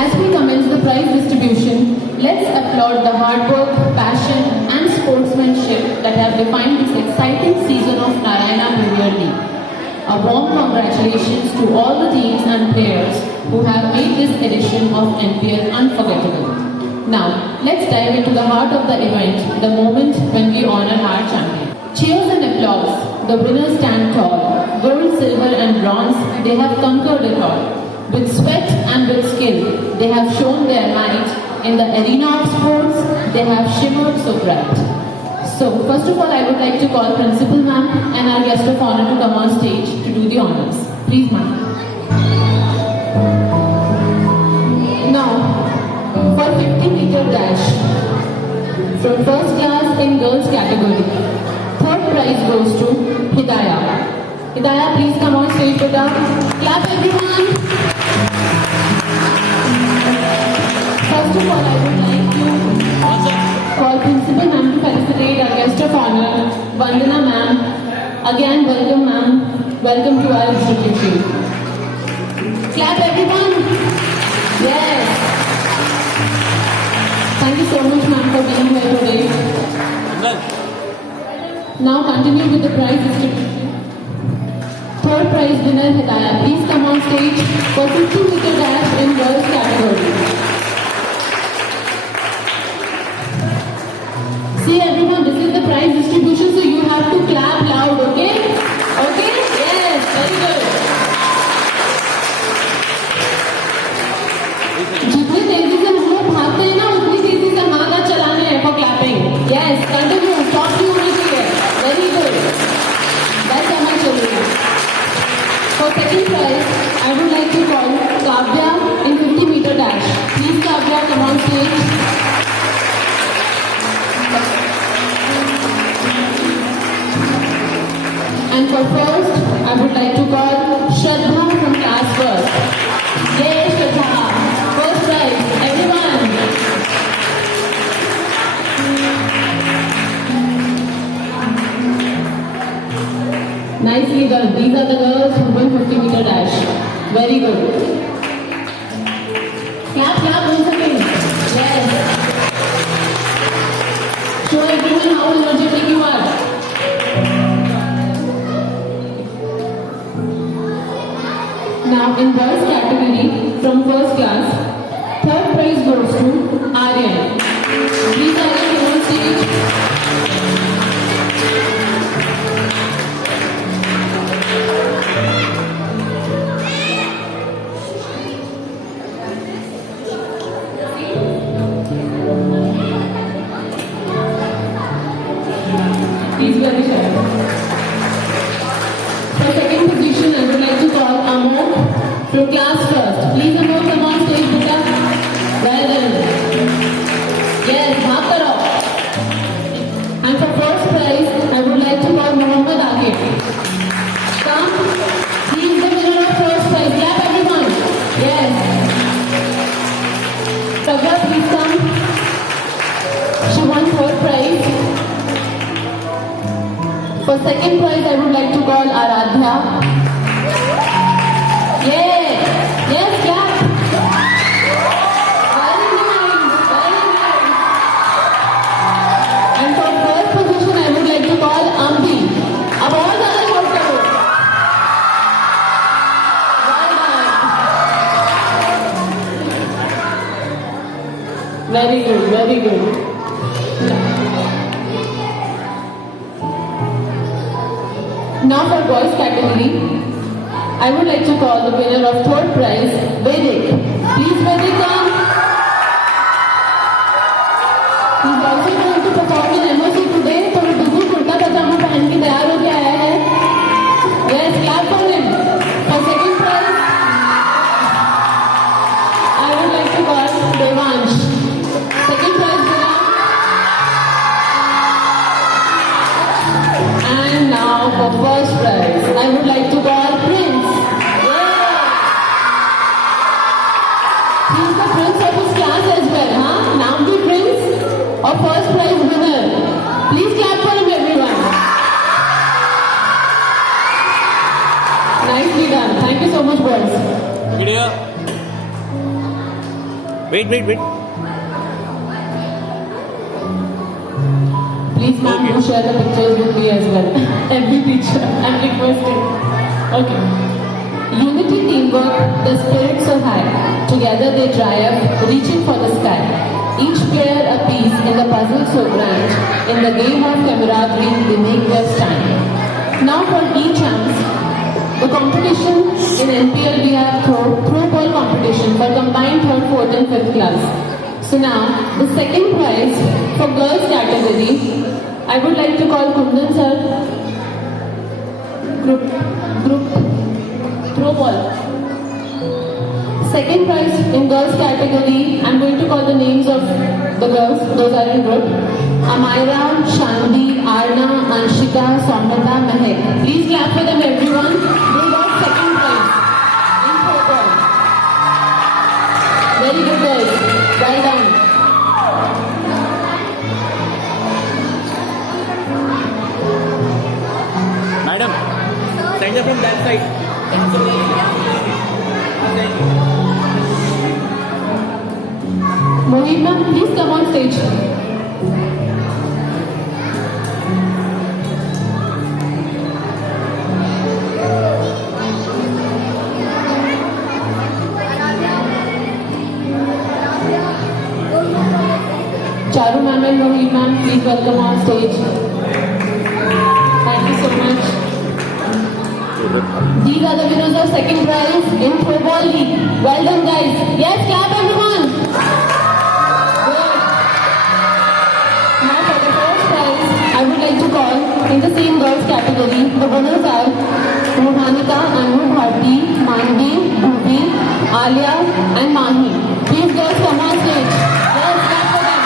As we commence the prize distribution, let's applaud the hard work, passion and sportsmanship that have defined this exciting season of Narayana Premier League. A warm congratulations to all the teams and players who have made this edition of NPL unforgettable. Now, let's dive into the heart of the event, the moment when we honor our champion. Cheers and applause. The winners stand tall. Gold, silver and bronze, they have conquered it all. With sweat and with skill, they have shown their might. In the arena of sports, they have shimmered so bright. So, first of all, I would like to call Principal Ma'am and our guest of honor to come on stage to do the honors. Please, ma'am. Now, for 50-meter dash, from first class in girls category, third prize goes to Hidayah. Hidayah, please come on stage with us. Clap everyone. First of all, I would like to call Principal Ma'am to felicitate our guest of honor, Vandana Ma'am. Again, welcome ma'am. Welcome to our institution. Clap everyone. Yes. Thank you so much ma'am for being here today. Now continue with the prize distribution. Third prize winner Hidayah, please come on stage for 50-meter dash in girls category. See everyone, this is the prize distribution, so you have to clap loud, okay? Okay? Yes, very good. जितनी तेजी से हम लोग भागते हैं ना, उतनी तेजी से हाथ ना चलाने हैं for clapping. Yes, continue, stop नहीं होनी चाहिए. Very good. That's how much चलेगा. For second prize, I would like to call Kavya in 50-meter dash. Please Kavya, come on stage. And for first, I would like to call Shraddha from class first. Yay, Shraddha! First prize, everyone! Nicely done. These are the girls who win 50-meter dash. Very good. Clap, clap, once again. Yes. Show everyone how energetic you are. Now in boys category, from first class, third prize goes to Aryan. Please Aryan, come on stage. Please be very shy. For second position, I would like to call Amol from class first. Please Amol, come on stage, beta. Well done. Yes, bhaag karo. And for first prize, I would like to call Mohammed Akif. Come. He is the winner of first prize. Clap everyone. Yes. Kavya, please come. She won third prize. For second prize, I would like to call Aradhya. Yeah! Yes, clap! Very nice! Very nice! And for first position, I would like to call Ambi. अब और ज़्यादा shout करो. Well done. Very good, very good. Now for boys category, I would like to call the winner of third prize, Vedic. Please Vedic come. He's also going to perform in MOC today, तो वो बिल्कुल कुर्ता पजामा पहन के तैयार होके आया है. Yes, clap for him. For second prize, I would like to call Devansh. Second prize winner. And now for first prize, I would like to call Prince. Yeah. He's the prince of his class as well, huh? Now the Prince or first prize winner. Please clap for him, everyone. Nicely done. Thank you so much, boys. Video. Wait. Please, ma'am, Okay. do share the pictures with me as well. Every teacher, I'm requesting. Okay. Unity, teamwork, the spirit so high. Together they triumph, reaching for the sky. Each player a piece in the puzzle so grand. In the game of camaraderie, they make their stand. Now for e-champs, the competition in NPL we have throw ball competition for combined 3rd, 4th and 5th class. So now, the second prize for girls category, I would like to call Kundan sir, group, throw ball. Second prize in girls category, I'm going to call the names of the girls, those are in group. Amira, Shandi, Arna, Anshika, Somnata, Mehek. Please clap for them everyone. They got second prize in throw ball. Very good girls. Well done. Madam, stand up from that side. Mohit ma'am, please come on stage. Charu ma'am and Mohit ma'am, please welcome on stage. Thank you so much. These are the winners of second prize in Football League. Well done guys. Yes, clap everyone. Good. Now for the first prize, I would like to call in the same girls category. The winners are Ruhanika, Anu, Bharti, Manvi, Bhuvi, Alia and Mahi. Please girls come on stage. Yes, clap for them.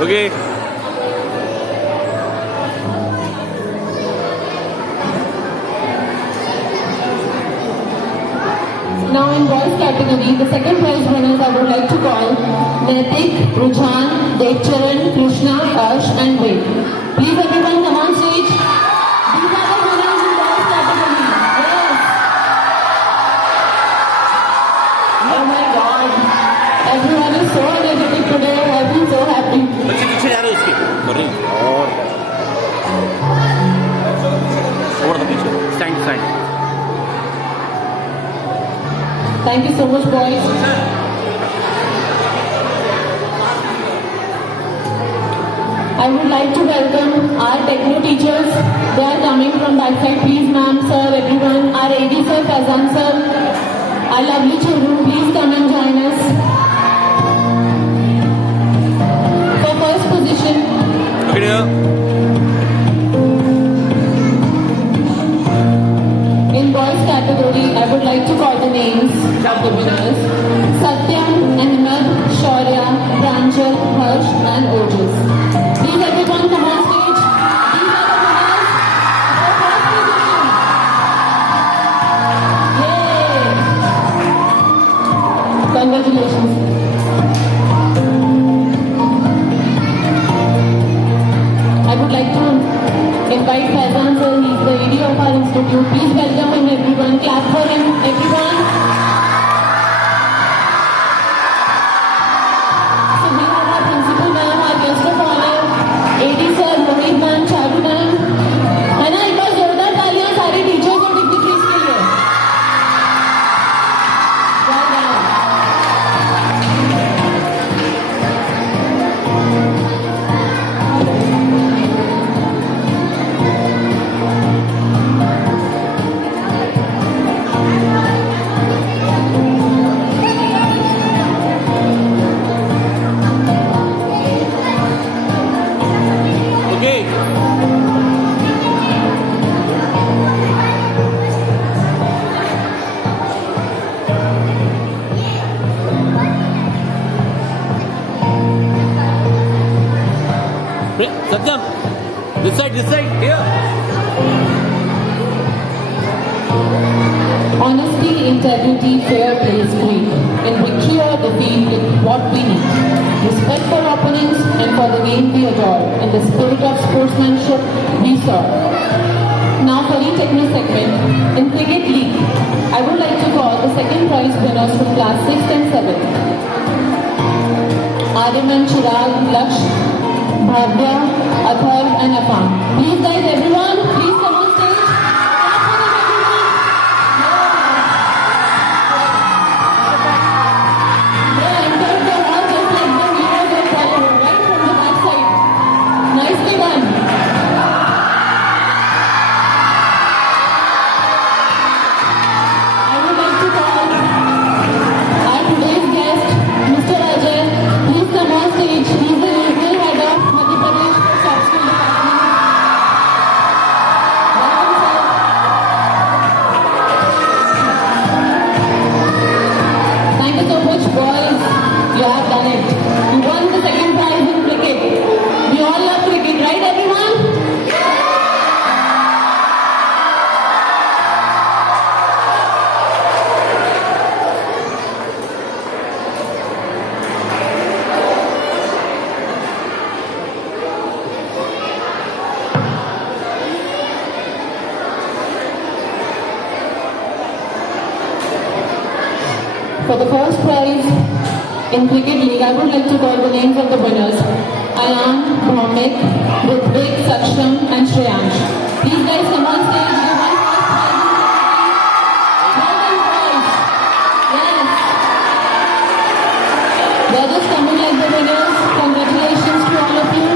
Okay. Now in boys category, the second prize winners I would like to call Naitik, Rujhan, Devcharan, Krishna, Ash and Ved. Please everyone come on stage. These are the winners in boys category. Yes. Oh my God. Everyone is so energetic today. I feel so happy. बच्चे पीछे जा रहे हो उसके कर रही और पीछे stand Thank you so much boys. I would like to welcome our techno teachers. They are coming from that side. Please ma'am, sir, everyone. Our AD sir, Fazan sir. Our lovely children, please come and join us. For first position, Okay. in boys category, I would like to call the names of the winners. Satyam, Ahmed, Shaurya, Pranjal, Harsh and Ojas. Please everyone come on stage. These are the winners for first position. Yay! Congratulations. I would like to invite Faizan sir. He is the AD of our institute. Please welcome him everyone. Clap for him everyone. So we have our principal ma'am, our guest of honor, AD sir, Mohit ma'am, Charu ma'am. है ना एक बार जोरदार तालियां सारे teachers और dignitaries के लिए. Well done. Honesty, integrity, fair play is great. In victory or defeat, it's what we need. Respect for opponents and for the game we adore, and the spirit of sportsmanship we saw. Now for each techno segment, in Cricket League, I would like to call the second prize winners from class 6th and 7th. Aryaman, Chirag, Laksh, Bhavya, Athar and Afam. Please guys, everyone, please come on stage. Clap for them, everyone. They entered the hall just like the heroes of Bollywood, right from the backside. Nicely done. I would like to call our today's guest, Mr. Ajay. Please come on stage. He's the regional head of Madhya Pradesh Soft Skill Department. Welcome, sir. Thank you so much, boys. You have done it. You won the second prize in cricket. We all love cricket, right, everyone? For the first prize in Cricket League, I would like to call the names of the winners. Ayan, Bhaumik, Ritvik, Saksham and Shreyansh. These guys come on stage. You won first prize in Cricket League. Well done, boys. Yes. They're just coming like the winners. Congratulations to all of you.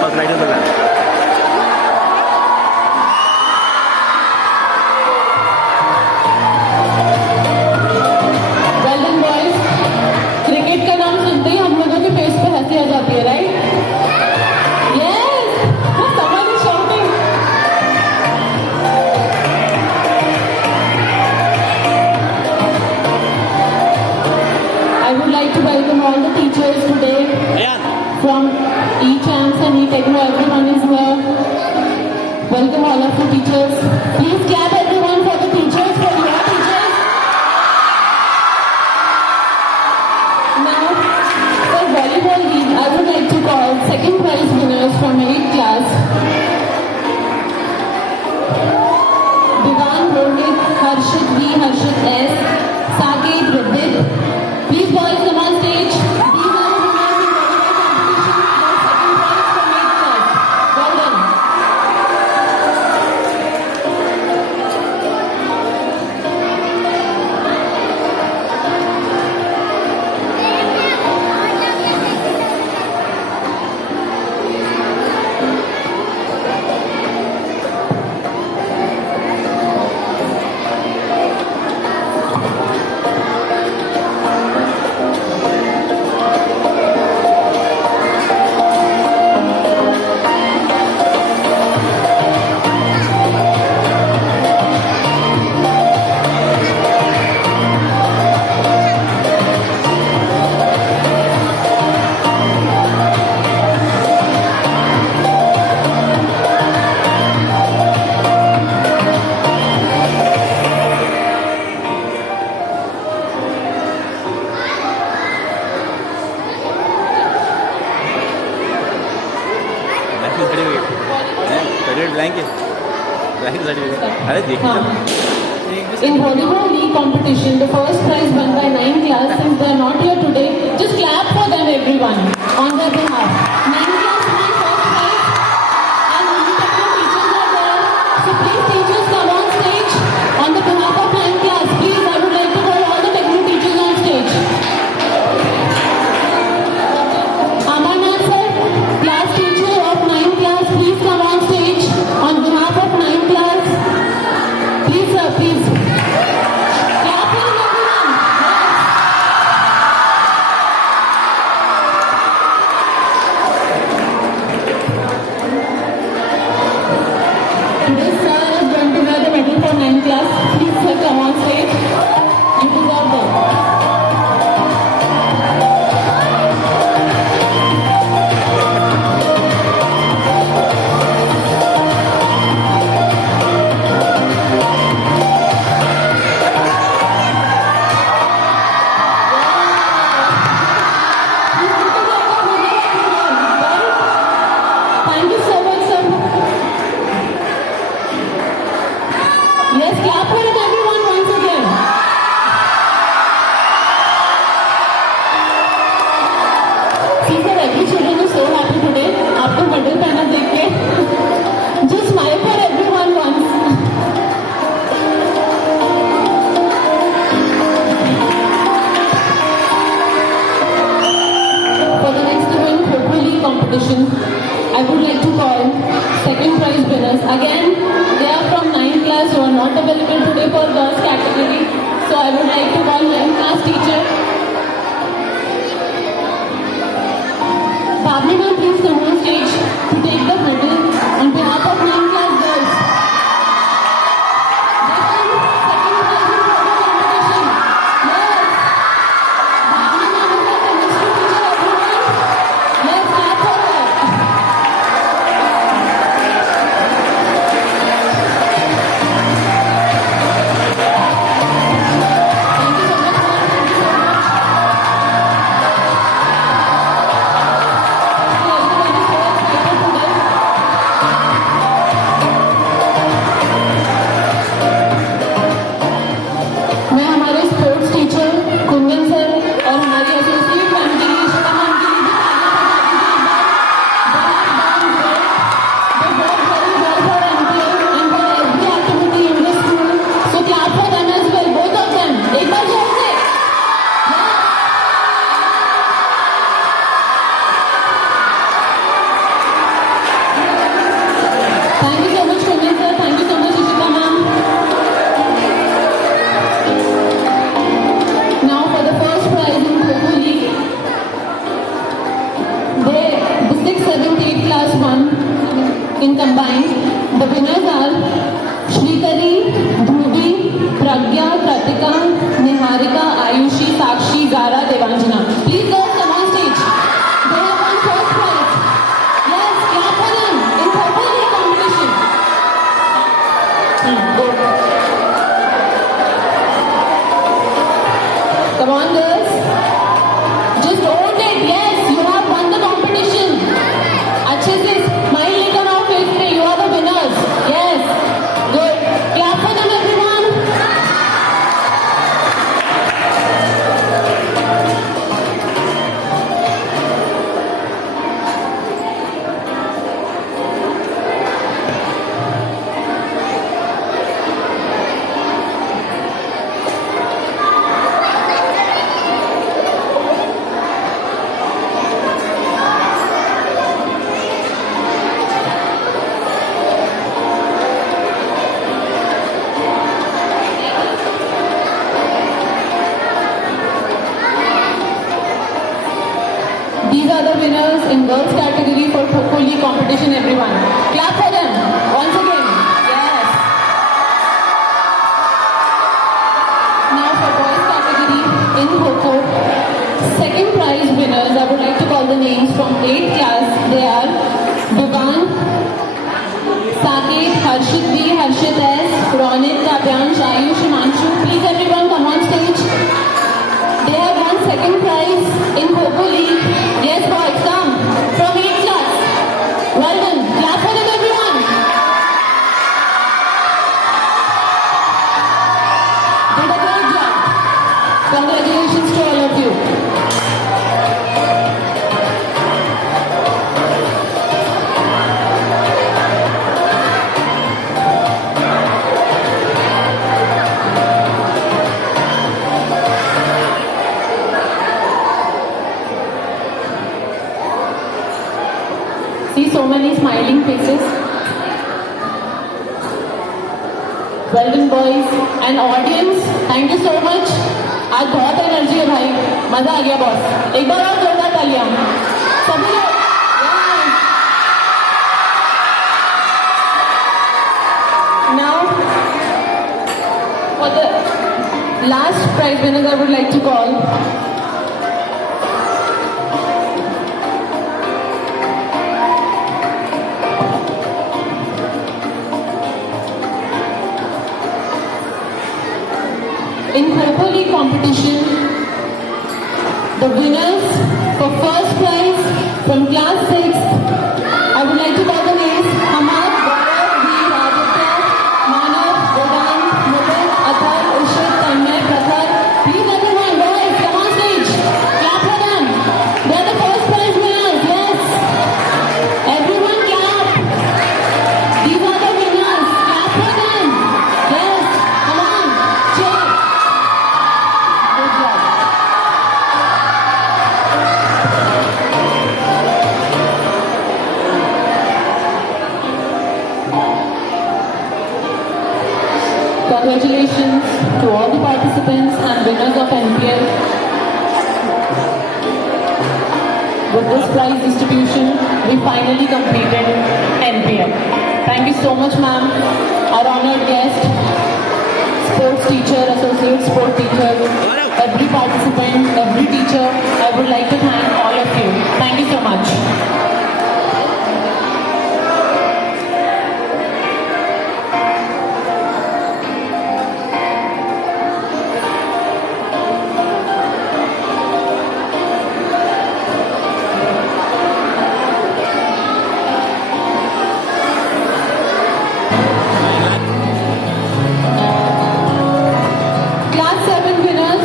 First right in the back. Well done, boys. Cricket का नाम सुनते ही हम लोगों के face पे हंसी आ जाती है, right? Yes. Someone is shouting. I would like to welcome all the teachers today Ayan. from E-Champs and E-Techno. Everyone is here. Welcome all of you teachers. Please clap everyone for the teachers, for your teachers. Now, for Volleyball League, I would like to call second prize winners from 8th class. Divan Rohit, Harshit V, Harshit S, Saket Vidit. Please boys come on stage. These are the winners in volleyball competition. Their second prize from 8th class. Well done. अरे देखिए In volleyball league competition, the first prize won by 9th class. Since they are not here today, just clap for them, everyone, on their behalf. 9th class won first prize, and only techno teachers are there. So please, teachers, come on stage. On the behalf of 9th class, please, I would like to call all the techno teachers on stage. Amarnath sir, class teacher of 9th class, please come on stage. On behalf of 9th class, please sir, please. Clapping everyone. Yes. Today sir is class. Please sir, come on stage. You deserve them. Thank you so much, sir. Yes, clap for it, everyone, once again. See, sir, every children is so happy today. आपको medal पहना देख के. Just smile for everyone once. For the next event, hopefully competition, I would like to call second prize winners. Again, they are from 9th class who are not available today for girls category. So I would like to call 9th class teacher. Bhavni ma'am, please come on stage to take the medal on behalf of 9th class girls. They won second prize in photo competition. Yes. Bhavni ma'am is the chemistry teacher, everyone. Yes, clap for her. Thank you so much, ma'am. Thank you so much. Everyone is so excited today. मैं हमारे sports teacher Kundan sir और हमारी associate ma'am के लिए Shweta ma'am के लिए भी तालियां बजाती थी एक बार। They work very well for NPA and for every activity in the school. So clap for them as well, both of them. एक बार जोर से. Thank you so much, Kundan sir. Thank you so much, Ishita ma'am. Now for the first prize in Kho-Kho League, the 6th, 7th, 8th class won in combined. The winners are Shrikari, Dhruvi, Pragya, Pratika, Niharika, Ayushi, Sakshi, Zara, Devanjana. Please girls come on stage. They have won first prize. Yes, clap for them in Kho-Kho League competition. Good. Come on, girls. Just own it. Yes, you have won the competition. अच्छे से smile लेकर आओ face पे. You are the winners. Yes. Good. Clap for them, everyone. These are the winners in girls category for Kho-Kho League competition, everyone. Clap for them once again. Yes. Now for boys category in Kho-Kho, second prize winners, I would like to call the names from 8th class. They are Vivan, Saket, Harshit B, Harshit S, Ronit, Kabyansh, Ayush, Himanshu. Please everyone come on stage. They have won second prize in Kho-Kho League. Yes, boys, come. From 8th class. Well done. Clap for them, everyone. Did a great job. Congratulations to all of you. See so many smiling faces. Well done, boys and audience. Thank you so much. आज बहुत energy है भाई, मजा आ गया boss. एक बार और जोरदार तालियां सभी लोग. Now prize winners I would like to call. In Kharapoli competition, the winners for first prize from class 6, I would like to call the names Hamad, Gaurav, Veer, Aditya, Manav, Vedant, Mudin, Athar, Ishit, Tanmay, Prathar. Please everyone, boys, come on stage. Clap for them. They are the first prize winners, yes. Everyone clap. These are the winners. Clap for them. Yes, come on. Cheer. Good job. Congratulations to all the participants and winners of NPL. With this prize distribution, we finally completed NPL. Thank you so much, ma'am. Our honored guest, sports teacher, associate sport teacher, every participant, every teacher, I would like to thank all of you. Thank you so much. Class 7 winners.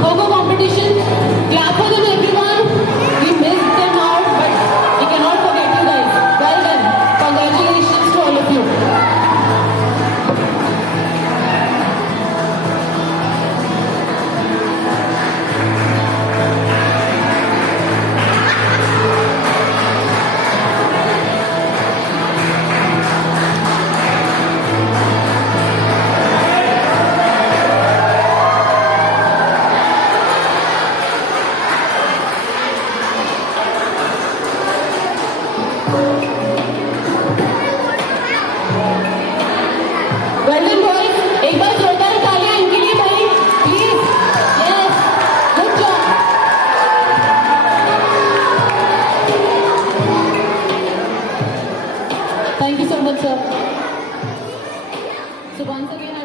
Kho-Kho competition. Clap for them, everyone. We missed them out, but we cannot forget you guys. Well done. Congratulations to all of you. Well done, boys. एक बार जोरदार तालियां इनके लिए भाई, please. Yes, good job. Thank you so much, sir. So once again,